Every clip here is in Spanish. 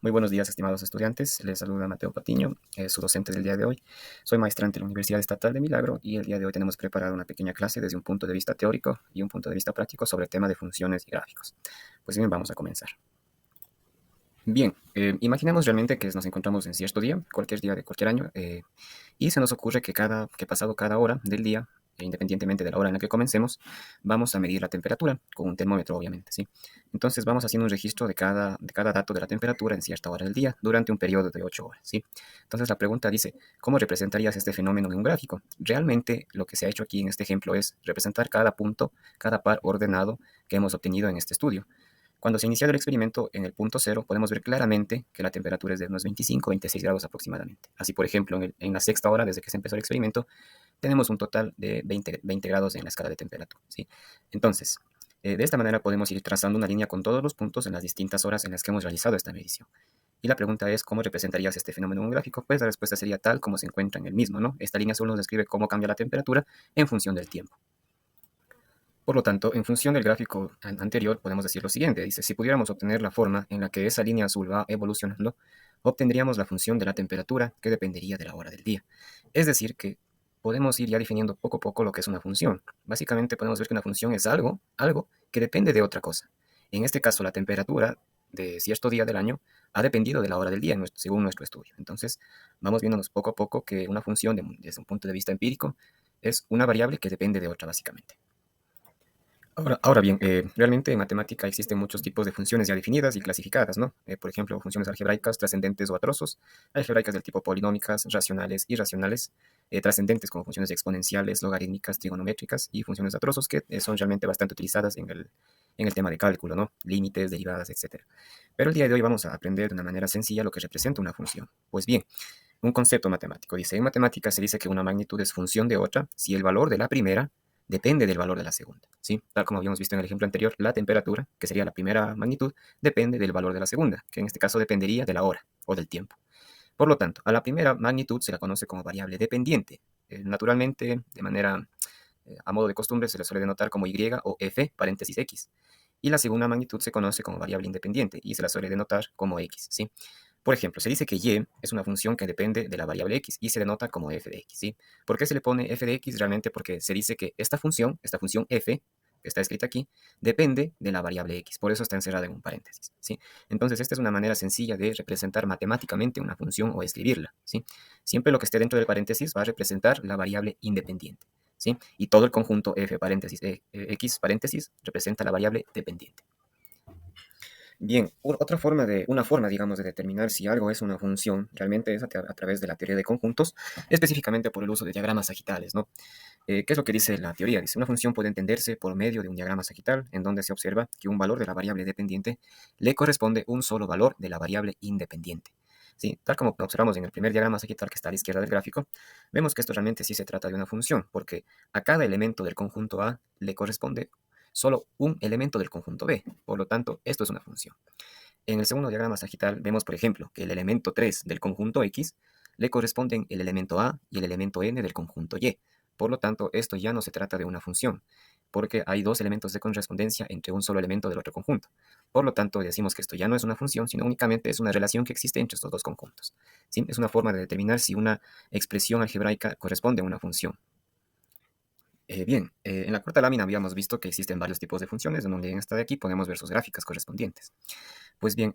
Muy buenos días, estimados estudiantes. Les saluda Mateo Patiño, su docente del día de hoy. Soy maestrante en la Universidad Estatal de Milagro y el día de hoy tenemos preparada una pequeña clase desde un punto de vista teórico y un punto de vista práctico sobre el tema de funciones y gráficos. Pues bien, vamos a comenzar. Bien, imaginemos realmente que nos encontramos en cierto día, cualquier día de cualquier año, y se nos ocurre que pasado cada hora del día, independientemente de la hora en la que comencemos, vamos a medir la temperatura con un termómetro, obviamente, ¿sí? Entonces vamos haciendo un registro de cada dato de la temperatura en cierta hora del día durante un periodo de 8 horas, ¿sí? Entonces la pregunta dice, ¿cómo representarías este fenómeno en un gráfico? Realmente lo que se ha hecho aquí en este ejemplo es representar cada punto, cada par ordenado que hemos obtenido en este estudio. Cuando se inicia el experimento en el punto cero, podemos ver claramente que la temperatura es de unos 25-26 grados aproximadamente. Así, por ejemplo, en la sexta hora, desde que se empezó el experimento, tenemos un total de 20 grados en la escala de temperatura, ¿sí? Entonces, de esta manera podemos ir trazando una línea con todos los puntos en las distintas horas en las que hemos realizado esta medición. Y la pregunta es, ¿cómo representarías este fenómeno en un gráfico? Pues la respuesta sería tal como se encuentra en el mismo, ¿no? Esta línea solo nos describe cómo cambia la temperatura en función del tiempo. Por lo tanto, en función del gráfico anterior, podemos decir lo siguiente. Dice, si pudiéramos obtener la forma en la que esa línea azul va evolucionando, obtendríamos la función de la temperatura que dependería de la hora del día. Es decir, que podemos ir ya definiendo poco a poco lo que es una función. Básicamente podemos ver que una función es algo que depende de otra cosa. En este caso, la temperatura de cierto día del año ha dependido de la hora del día, según nuestro estudio. Entonces, vamos viéndonos poco a poco que una función, desde un punto de vista empírico, es una variable que depende de otra, básicamente. Ahora bien, realmente en matemática existen muchos tipos de funciones ya definidas y clasificadas, ¿no? Por ejemplo, funciones algebraicas, trascendentes o atrozos, algebraicas del tipo polinómicas, racionales, irracionales, trascendentes como funciones exponenciales, logarítmicas, trigonométricas y funciones atrozos que son realmente bastante utilizadas en el tema de cálculo, ¿no? Límites, derivadas, etcétera. Pero el día de hoy vamos a aprender de una manera sencilla lo que representa una función. Pues bien, un concepto matemático. Dice, en matemática se dice que una magnitud es función de otra si el valor de la primera depende del valor de la segunda, ¿sí? Tal como habíamos visto en el ejemplo anterior, la temperatura, que sería la primera magnitud, depende del valor de la segunda, que en este caso dependería de la hora o del tiempo. Por lo tanto, a la primera magnitud se la conoce como variable dependiente. Naturalmente, de manera a modo de costumbre, se le suele denotar como y o f, paréntesis x. Y la segunda magnitud se conoce como variable independiente y se la suele denotar como x, ¿sí? Por ejemplo, se dice que y es una función que depende de la variable x y se denota como f de x, ¿sí? ¿Por qué se le pone f de x? Realmente porque se dice que esta función f, que está escrita aquí, depende de la variable x, por eso está encerrada en un paréntesis, ¿sí? Entonces, esta es una manera sencilla de representar matemáticamente una función o escribirla, ¿sí? Siempre lo que esté dentro del paréntesis va a representar la variable independiente, ¿sí? Y todo el conjunto f paréntesis x paréntesis representa la variable dependiente. Bien, una forma, digamos, de determinar si algo es una función realmente es a través de la teoría de conjuntos, específicamente por el uso de diagramas sagitales, ¿no? ¿Qué es lo que dice la teoría? Dice, una función puede entenderse por medio de un diagrama sagital, en donde se observa que un valor de la variable dependiente le corresponde un solo valor de la variable independiente. Sí, tal como observamos en el primer diagrama sagital que está a la izquierda del gráfico, vemos que esto realmente sí se trata de una función, porque a cada elemento del conjunto A le corresponde solo un elemento del conjunto B. Por lo tanto, esto es una función. En el segundo diagrama sagital vemos, por ejemplo, que el elemento 3 del conjunto X le corresponden el elemento A y el elemento N del conjunto Y. Por lo tanto, esto ya no se trata de una función, porque hay dos elementos de correspondencia entre un solo elemento del otro conjunto. Por lo tanto, decimos que esto ya no es una función, sino únicamente es una relación que existe entre estos dos conjuntos, ¿sí? Es una forma de determinar si una expresión algebraica corresponde a una función. Bien, en la corta lámina habíamos visto que existen varios tipos de funciones, en donde en esta de aquí podemos ver sus gráficas correspondientes. Pues bien,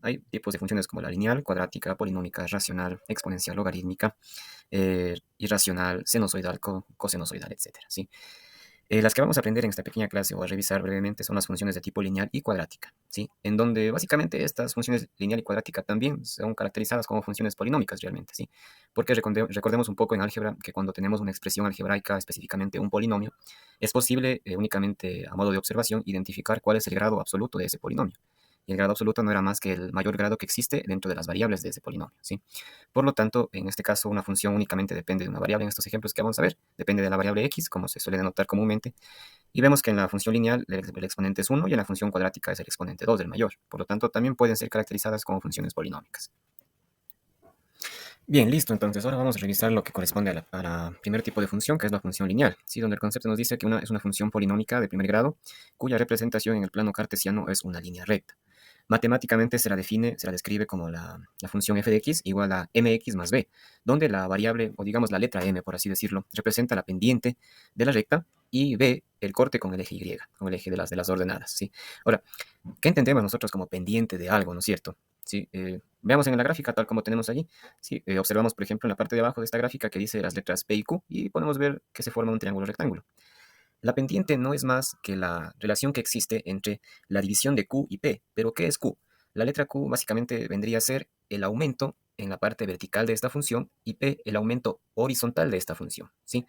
hay tipos de funciones como la lineal, cuadrática, polinómica, racional, exponencial, logarítmica, irracional, sinusoidal, cosinusoidal, etcétera, ¿sí? Las que vamos a aprender en esta pequeña clase o a revisar brevemente son las funciones de tipo lineal y cuadrática, ¿sí? En donde básicamente estas funciones lineal y cuadrática también son caracterizadas como funciones polinómicas realmente, ¿sí? Porque recordemos un poco en álgebra que cuando tenemos una expresión algebraica, específicamente un polinomio, es posible únicamente a modo de observación identificar cuál es el grado absoluto de ese polinomio. Y el grado absoluto no era más que el mayor grado que existe dentro de las variables de ese polinomio, ¿sí? Por lo tanto, en este caso, una función únicamente depende de una variable. En estos ejemplos que vamos a ver, depende de la variable x, como se suele denotar comúnmente. Y vemos que en la función lineal el exponente es 1 y en la función cuadrática es el exponente 2 del mayor. Por lo tanto, también pueden ser caracterizadas como funciones polinómicas. Bien, listo. Entonces, ahora vamos a revisar lo que corresponde a la primer tipo de función, que es la función lineal, ¿sí? Donde el concepto nos dice que es una función polinómica de primer grado, cuya representación en el plano cartesiano es una línea recta. Matemáticamente se la define, se la describe como la función f de x igual a mx más b, donde la variable, o digamos la letra m, por así decirlo, representa la pendiente de la recta y b el corte con el eje y, con el eje de las ordenadas, ¿sí? Ahora, ¿qué entendemos nosotros como pendiente de algo, no es cierto? ¿Sí? Veamos en la gráfica tal como tenemos allí. ¿Sí? Observamos, por ejemplo, en la parte de abajo de esta gráfica que dice las letras P y Q y podemos ver que se forma un triángulo rectángulo. La pendiente no es más que la relación que existe entre la división de Q y P. ¿Pero qué es Q? La letra Q básicamente vendría a ser el aumento en la parte vertical de esta función y P el aumento horizontal de esta función, ¿sí?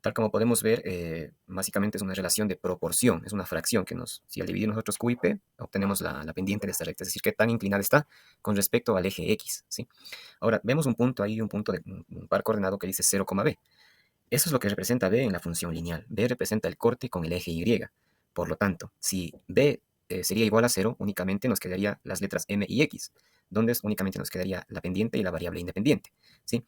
Tal como podemos ver, básicamente es una relación de proporción, es una fracción que si al dividir nosotros Q y P, obtenemos la pendiente de esta recta, es decir, qué tan inclinada está con respecto al eje X, ¿sí? Ahora, vemos un punto ahí, un par coordenado que dice 0, B. Eso es lo que representa B en la función lineal. B representa el corte con el eje Y. Por lo tanto, si B sería igual a 0, únicamente nos quedaría las letras M y X, donde únicamente nos quedaría la pendiente y la variable independiente, ¿sí?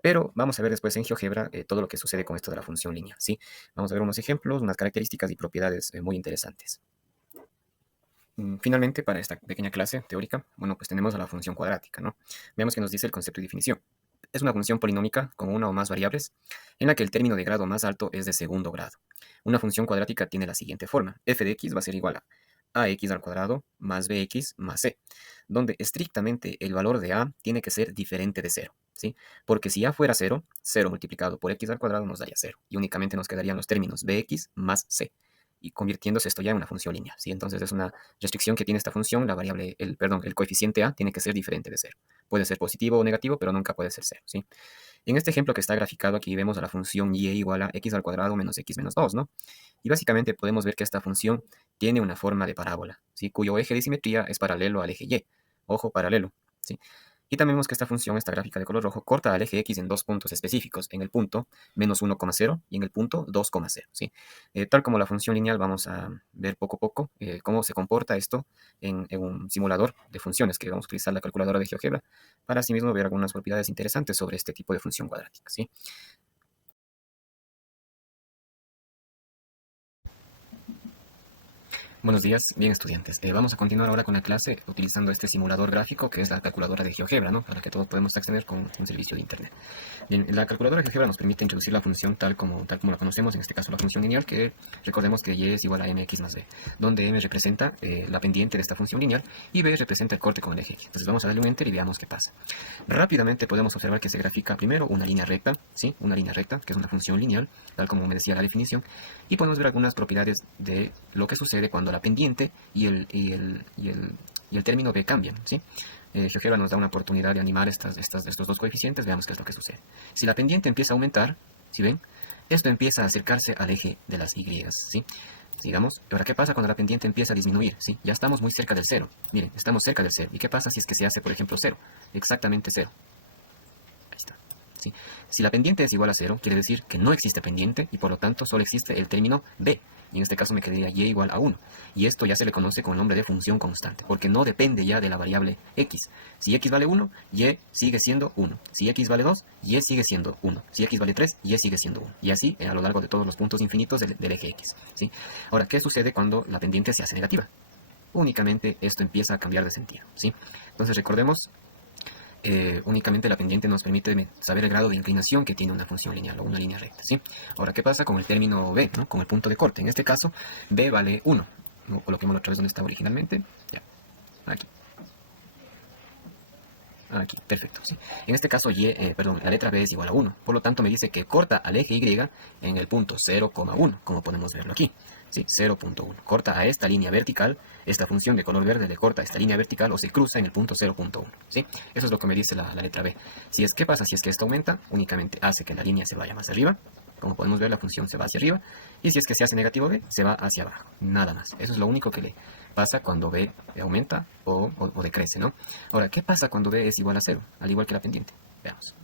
Pero vamos a ver después en GeoGebra todo lo que sucede con esto de la función lineal, ¿sí? Vamos a ver unos ejemplos, unas características y propiedades muy interesantes. Finalmente, para esta pequeña clase teórica, bueno, pues tenemos a la función cuadrática, ¿no? Veamos qué nos dice el concepto y definición. Es una función polinómica con una o más variables en la que el término de grado más alto es de segundo grado. Una función cuadrática tiene la siguiente forma. F de x va a ser igual a ax al cuadrado más bx más c, donde estrictamente el valor de a tiene que ser diferente de 0, ¿sí? Porque si a fuera 0, 0 multiplicado por x al cuadrado nos daría 0, y únicamente nos quedarían los términos bx más c, y convirtiéndose esto ya en una función lineal, ¿sí? Entonces es una restricción que tiene esta función, la variable, el coeficiente a tiene que ser diferente de 0. Puede ser positivo o negativo, pero nunca puede ser 0, ¿sí? En este ejemplo que está graficado aquí vemos a la función y igual a x al cuadrado menos x menos 2, ¿no? Y básicamente podemos ver que esta función tiene una forma de parábola, ¿sí? Cuyo eje de simetría es paralelo al eje y. Ojo, paralelo, ¿sí? Y también vemos que esta función, esta gráfica de color rojo, corta al eje x en dos puntos específicos, en el punto menos 1,0 y en el punto 2,0, ¿sí? Tal como la función lineal, vamos a ver poco a poco cómo se comporta esto en un simulador de funciones, que vamos a utilizar la calculadora de GeoGebra para asimismo ver algunas propiedades interesantes sobre este tipo de función cuadrática, ¿sí? Buenos días, bien estudiantes. Vamos a continuar ahora con la clase utilizando este simulador gráfico que es la calculadora de GeoGebra, ¿no? Para que todos podemos acceder con un servicio de Internet. Bien, la calculadora de GeoGebra nos permite introducir la función tal como la conocemos, en este caso la función lineal, que recordemos que y es igual a mx más b, donde m representa la pendiente de esta función lineal y b representa el corte con el eje x. Entonces vamos a darle un enter y veamos qué pasa. Rápidamente podemos observar que se grafica primero una línea recta, ¿sí? Una línea recta, que es una función lineal, tal como me decía la definición, y podemos ver algunas propiedades de lo que sucede cuando la pendiente y el término b cambian, ¿sí? GeoGebra nos da una oportunidad de animar estos dos coeficientes. Veamos qué es lo que sucede. Si la pendiente empieza a aumentar, ¿sí ven? Esto empieza a acercarse al eje de las y, ¿sí? Sigamos. Ahora, ¿qué pasa cuando la pendiente empieza a disminuir? ¿Sí? Ya estamos muy cerca del cero. Miren, estamos cerca del cero. ¿Y qué pasa si es que se hace, por ejemplo, cero? Exactamente cero. Ahí está. ¿Sí? Si la pendiente es igual a 0, quiere decir que no existe pendiente y por lo tanto solo existe el término b. Y en este caso me quedaría y igual a 1. Y esto ya se le conoce con el nombre de función constante, porque no depende ya de la variable x. Si x vale 1, y sigue siendo 1. Si x vale 2, y sigue siendo 1. Si x vale 3, y sigue siendo 1. Y así a lo largo de todos los puntos infinitos del eje x, ¿sí? Ahora, ¿qué sucede cuando la pendiente se hace negativa? Únicamente esto empieza a cambiar de sentido, ¿sí? Entonces recordemos, únicamente la pendiente nos permite saber el grado de inclinación que tiene una función lineal o una línea recta, ¿sí? Ahora, ¿qué pasa con el término b, ¿no? Con el punto de corte? En este caso, b vale 1. ¿No? Coloquémoslo otra vez donde está originalmente. Ya, aquí. Aquí, perfecto, ¿sí? En este caso, la letra b es igual a 1. Por lo tanto, me dice que corta al eje y en el punto 0,1, como podemos verlo aquí. ¿Sí? 0.1. Corta a esta línea vertical, esta función de color verde le corta a esta línea vertical o se cruza en el punto 0.1. ¿Sí? Eso es lo que me dice la letra b. ¿Qué pasa si es que esto aumenta? Únicamente hace que la línea se vaya más arriba. Como podemos ver, la función se va hacia arriba. Y si es que se hace negativo b, se va hacia abajo. Nada más. Eso es lo único que le pasa cuando b aumenta o decrece, ¿no? Ahora, ¿qué pasa cuando b es igual a 0? Al igual que la pendiente. Veamos.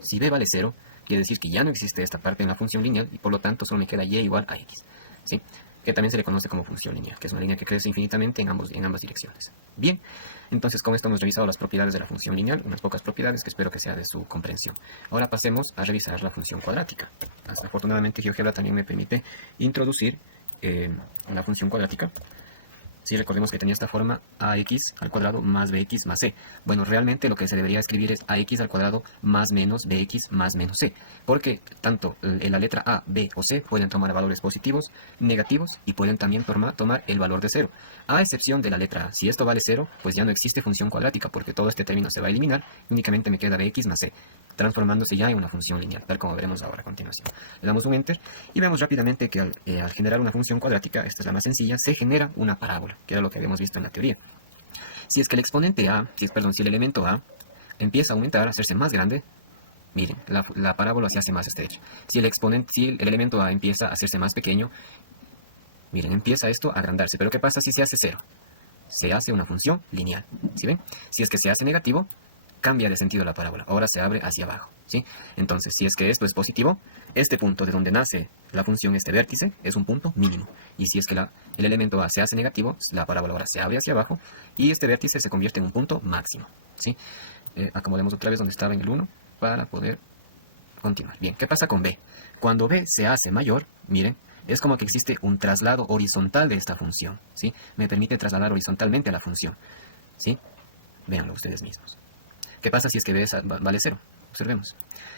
Si b vale 0, quiere decir que ya no existe esta parte en la función lineal y por lo tanto solo me queda y igual a x, ¿sí? Que también se le conoce como función lineal, que es una línea que crece infinitamente en ambas direcciones. Bien, entonces con esto hemos revisado las propiedades de la función lineal, unas pocas propiedades que espero que sea de su comprensión. Ahora pasemos a revisar la función cuadrática. Afortunadamente GeoGebra también me permite introducir una función cuadrática Sí, recordemos que tenía esta forma ax al cuadrado más bx más c. Bueno, realmente lo que se debería escribir es ax al cuadrado más menos bx más menos c, porque tanto la letra a, b o c pueden tomar valores positivos, negativos y pueden también tomar el valor de 0, a excepción de la letra a. Si esto vale 0, pues ya no existe función cuadrática, porque todo este término se va a eliminar y únicamente me queda bx más c, transformándose ya en una función lineal, tal como veremos ahora a continuación. Le damos un enter y vemos rápidamente que al generar una función cuadrática, esta es la más sencilla, se genera una parábola, que era lo que habíamos visto en la teoría. Si es que el exponente a, si el elemento a empieza a aumentar, a hacerse más grande, miren, la parábola se hace más estrecha. Si el elemento a empieza a hacerse más pequeño, miren, empieza esto a agrandarse. Pero ¿qué pasa si se hace 0? Se hace una función lineal, ¿sí ven? Si es que se hace negativo, cambia de sentido la parábola, ahora se abre hacia abajo, ¿sí? Entonces, si es que esto es positivo, este punto de donde nace la función, este vértice, es un punto mínimo. Y si es que el elemento a se hace negativo, la parábola ahora se abre hacia abajo y este vértice se convierte en un punto máximo, ¿sí? Acomodemos otra vez donde estaba en el 1 para poder continuar. Bien, ¿qué pasa con b? Cuando b se hace mayor, miren, es como que existe un traslado horizontal de esta función, ¿sí? Me permite trasladar horizontalmente a la función, ¿sí? Véanlo ustedes mismos. ¿Qué pasa si es que b vale 0? Observemos.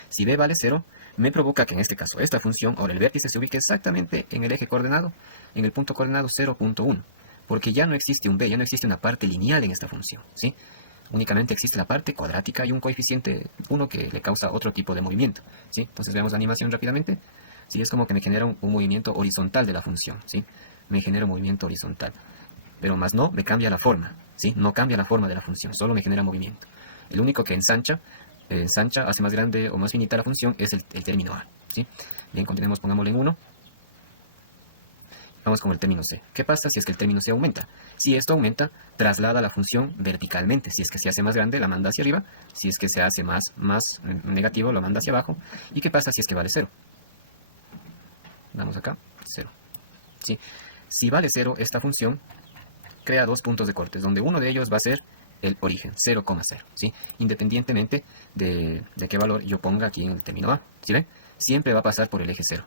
Si b vale 0, me provoca que en este caso esta función, ahora el vértice se ubique exactamente en el eje coordenado, en el punto coordenado 0.1, porque ya no existe un b, ya no existe una parte lineal en esta función, ¿sí? Únicamente existe la parte cuadrática y un coeficiente 1 que le causa otro tipo de movimiento, ¿sí? Entonces veamos la animación rápidamente. Sí, es como que me genera un movimiento horizontal de la función, ¿sí? Me genera un movimiento horizontal, pero más no me cambia la forma, ¿sí? No cambia la forma de la función, solo me genera movimiento. El único que ensancha, hace más grande o más finita la función, es el término a, ¿sí? Bien, continuemos, pongámosle en 1. Vamos con el término c. ¿Qué pasa si es que el término c aumenta? Si esto aumenta, traslada la función verticalmente. Si es que se hace más grande, la manda hacia arriba. Si es que se hace más negativo, lo manda hacia abajo. ¿Y qué pasa si es que vale 0? Vamos acá, 0. ¿Sí? Si vale 0, esta función crea dos puntos de cortes, donde uno de ellos va a ser el origen, 0,0, ¿sí? Independientemente de qué valor yo ponga aquí en el término a, ¿sí ven? Siempre va a pasar por el eje 0,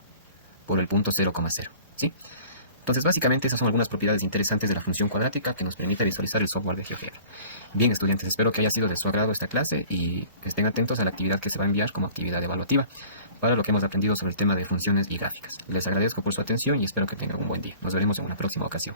por el punto 0,0, ¿sí? Entonces, básicamente, esas son algunas propiedades interesantes de la función cuadrática que nos permite visualizar el software de GeoGebra. Bien, estudiantes, espero que haya sido de su agrado esta clase y que estén atentos a la actividad que se va a enviar como actividad evaluativa para lo que hemos aprendido sobre el tema de funciones y gráficas. Les agradezco por su atención y espero que tengan un buen día. Nos veremos en una próxima ocasión.